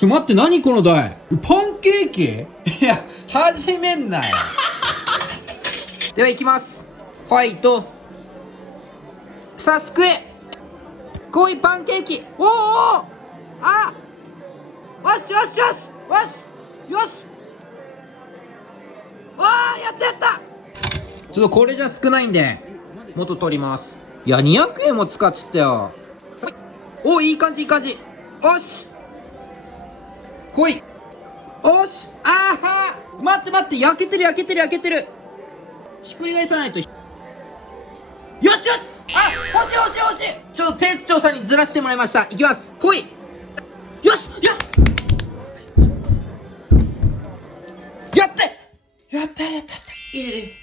っと待って、何この台。パンケーキ。いや、始めんなよ。では行きます。ファイト。さすくえ。濃いパンケーキ。おおおお。あ。よしよしよし。よし。よし。ああ、やったやった。ちょっとこれじゃ少ないんで、元取ります。いや、200円も使っちゃったよ。お、いい感じいい感じ。おし。来い。おし。あーはー。待って待って、焼けてる焼けてる焼けてる。ひっくり返さないと。よしよし。あ、欲しい欲しい欲しい。ちょっと店長さんにずらしてもらいました。いきます。来い。よしよし。やってやったやった。入れる。